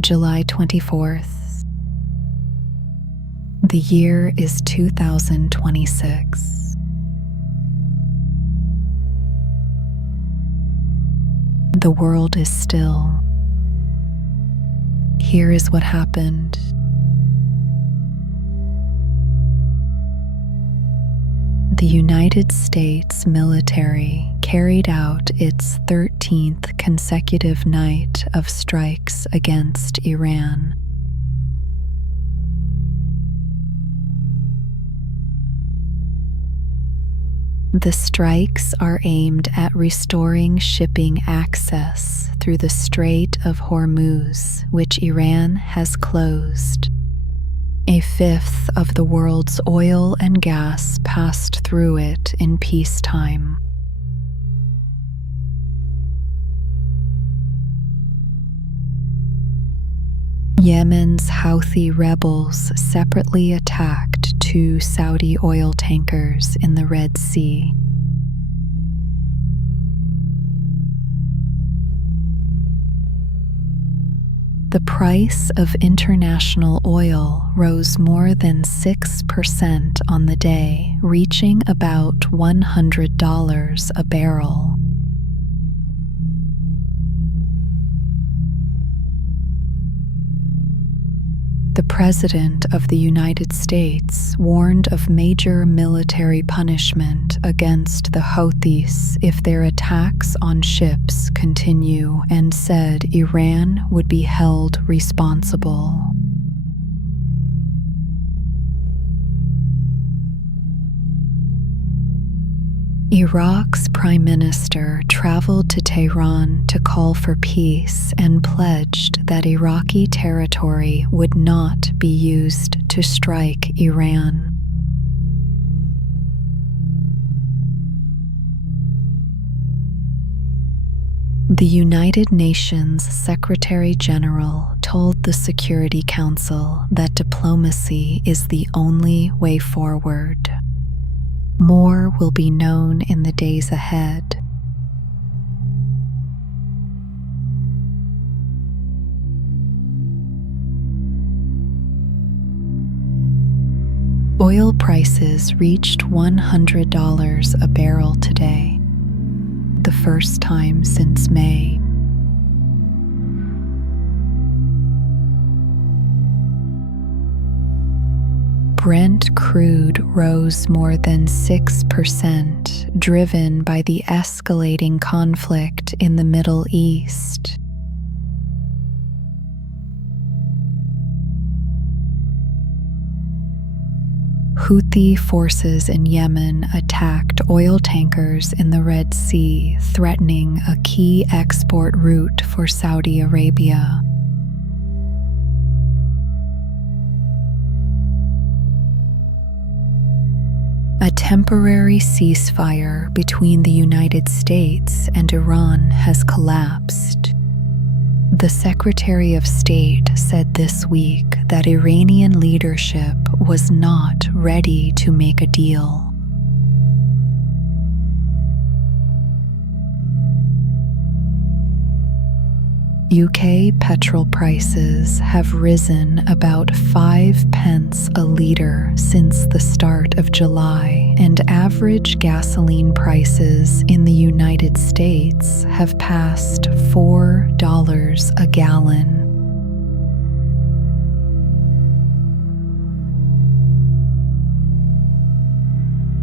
July 24th. The year is 2026. The world is still. Here is what happened. The United States military carried out its 13th consecutive night of strikes against Iran. The strikes are aimed at restoring shipping access through the Strait of Hormuz, which Iran has closed. A fifth of the world's oil and gas passed through it in peacetime. Yemen's Houthi rebels separately attacked 2 Saudi oil tankers in the Red Sea. The price of international oil rose more than 6% on the day, reaching about $100 a barrel. The President of the United States warned of major military punishment against the Houthis if their attacks on ships continue, and said Iran would be held responsible. Iraq's prime minister traveled to Tehran to call for peace and pledged that Iraqi territory would not be used to strike Iran. The United Nations Secretary General told the Security Council that diplomacy is the only way forward. More will be known in the days ahead. Oil prices reached $100 a barrel today, the first time since May. Brent crude rose more than 6%, driven by the escalating conflict in the Middle East. Houthi forces in Yemen attacked oil tankers in the Red Sea, threatening a key export route for Saudi Arabia. A temporary ceasefire between the United States and Iran has collapsed. The Secretary of State said this week that Iranian leadership was not ready to make a deal. UK petrol prices have risen about 5 pence a litre since the start of July, and average gasoline prices in the United States have passed $4 a gallon.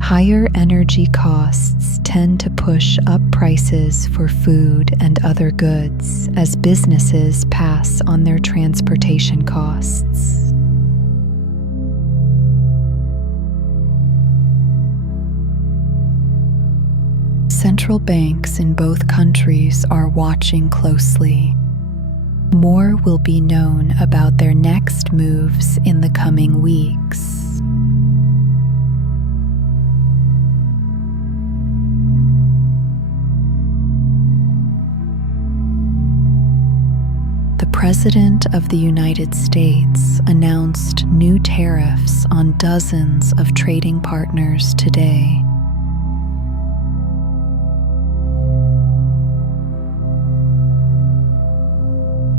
Higher energy costs tend to push up prices for food and other goods as businesses pass on their transportation costs. Central banks in both countries are watching closely. More will be known about their next moves in the coming weeks. The President of the United States announced new tariffs on dozens of trading partners today.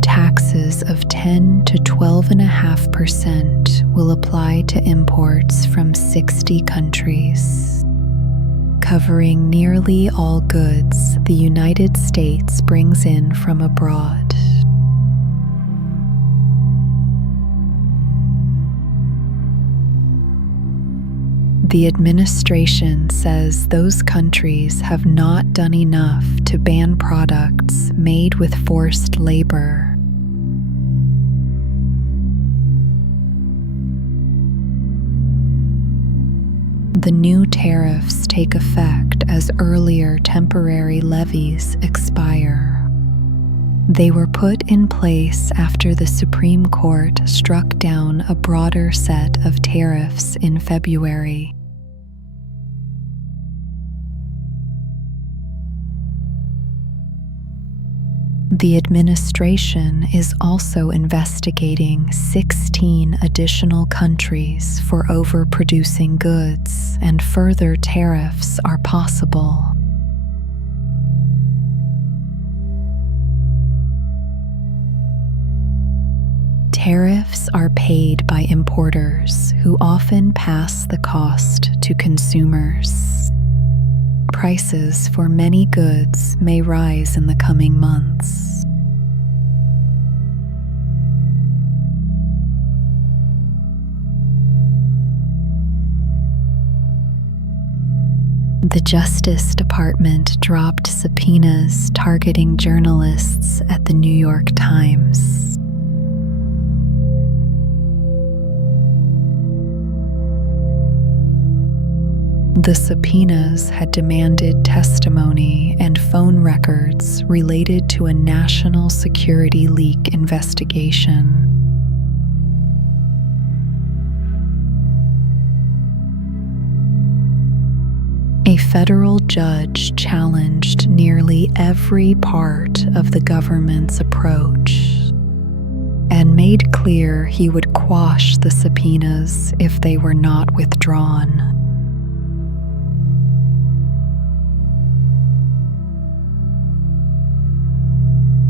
Taxes duties of 10 to 12.5% will apply to imports from 60 countries, covering nearly all goods the United States brings in from abroad. The administration says those countries have not done enough to ban products made with forced labor. The new tariffs take effect as earlier temporary levies expire. They were put in place after the Supreme Court struck down a broader set of tariffs in February. The administration is also investigating 16 additional countries for overproducing goods, and further tariffs are possible. Tariffs are paid by importers who often pass the cost to consumers. Prices for many goods may rise in the coming months. The Justice Department dropped subpoenas targeting journalists at the New York Times. The subpoenas had demanded testimony and phone records related to a national security leak investigation. A federal judge challenged nearly every part of the government's approach and made clear he would quash the subpoenas if they were not withdrawn.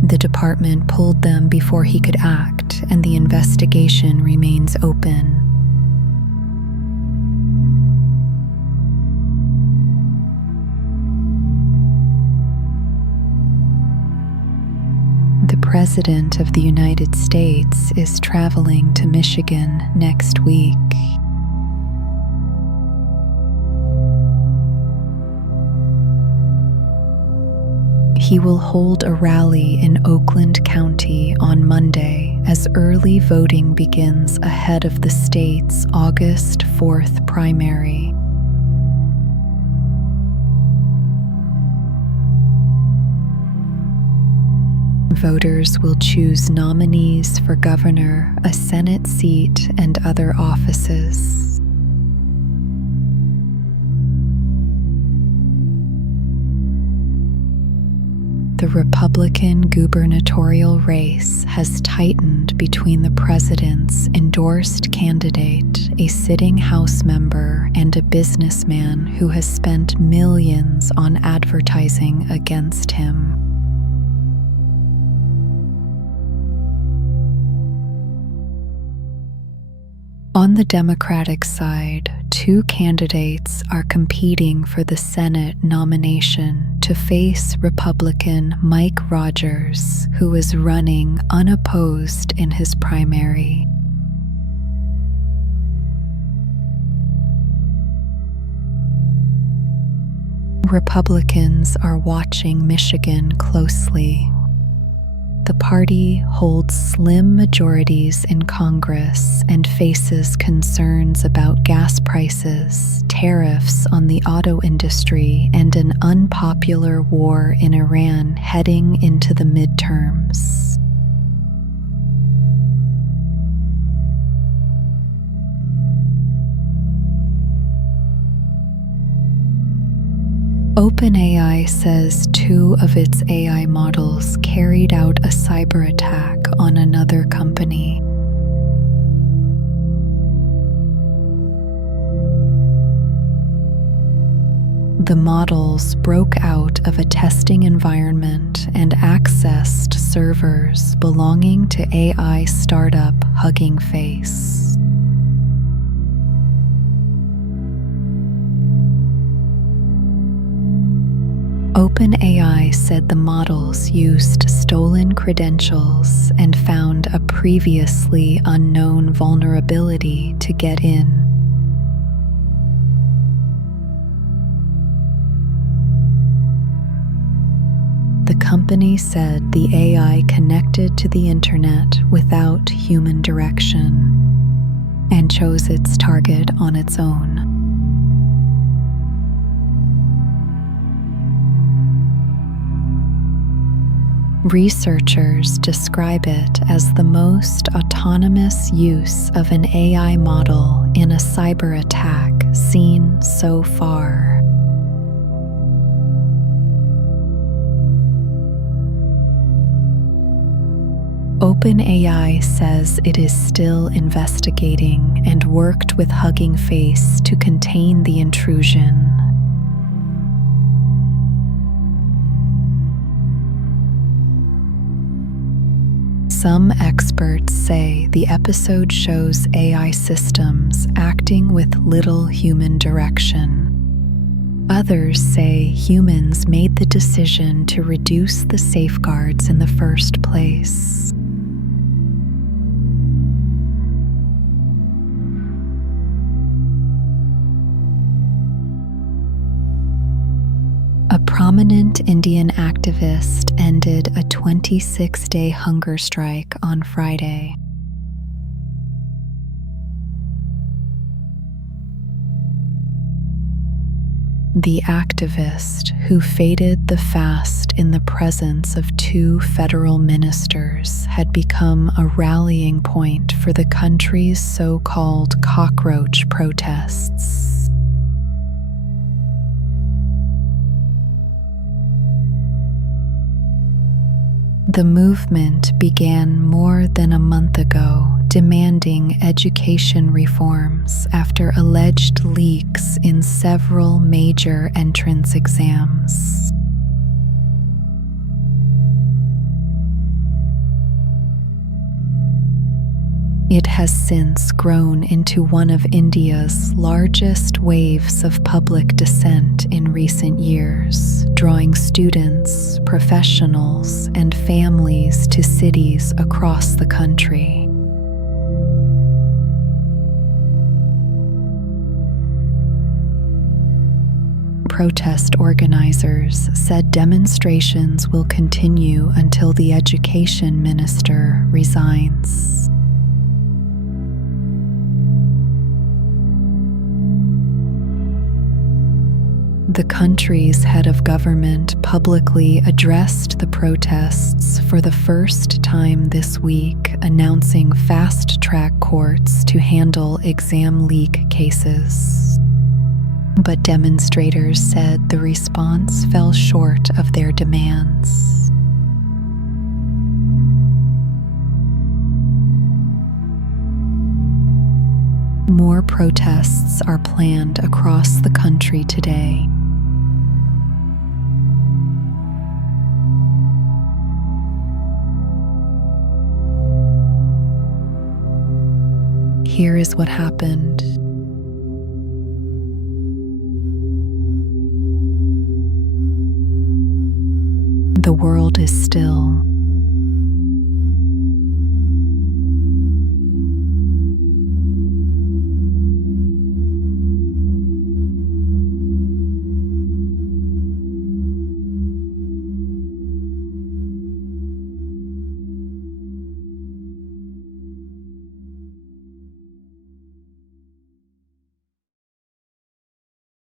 The department pulled them before he could act, and the investigation remains open. The President of the United States is traveling to Michigan next week. He will hold a rally in Oakland County on Monday as early voting begins ahead of the state's August 4th primary. Voters will choose nominees for governor, a Senate seat, and other offices. The Republican gubernatorial race has tightened between the president's endorsed candidate, a sitting House member, and a businessman who has spent millions on advertising against him. On the Democratic side, two candidates are competing for the Senate nomination to face Republican Mike Rogers, who is running unopposed in his primary. Republicans are watching Michigan closely. The party holds slim majorities in Congress and faces concerns about gas prices, tariffs on the auto industry, and an unpopular war in Iran heading into the midterms. OpenAI says two of its AI models carried out a cyberattack on another company. The models broke out of a testing environment and accessed servers belonging to AI startup Hugging Face. OpenAI said the models used stolen credentials and found a previously unknown vulnerability to get in. The company said the AI connected to the internet without human direction and chose its target on its own. Researchers describe it as the most autonomous use of an AI model in a cyberattack seen so far. OpenAI says it is still investigating and worked with Hugging Face to contain the intrusion. Some experts say the episode shows AI systems acting with little human direction. Others say humans made the decision to reduce the safeguards in the first place. A prominent Indian activist ended a 26-day hunger strike on Friday. The activist, who faded the fast in the presence of two federal ministers, had become a rallying point for the country's so-called cockroach protests. The movement began more than a month ago, demanding education reforms after alleged leaks in several major entrance exams. It has since grown into one of India's largest waves of public dissent in recent years, drawing students, professionals, and families to cities across the country. Protest organizers said demonstrations will continue until the education minister resigns. The country's head of government publicly addressed the protests for the first time this week, announcing fast-track courts to handle exam leak cases. But demonstrators said the response fell short of their demands. More protests are planned across the country today. Here is what happened. The world is still.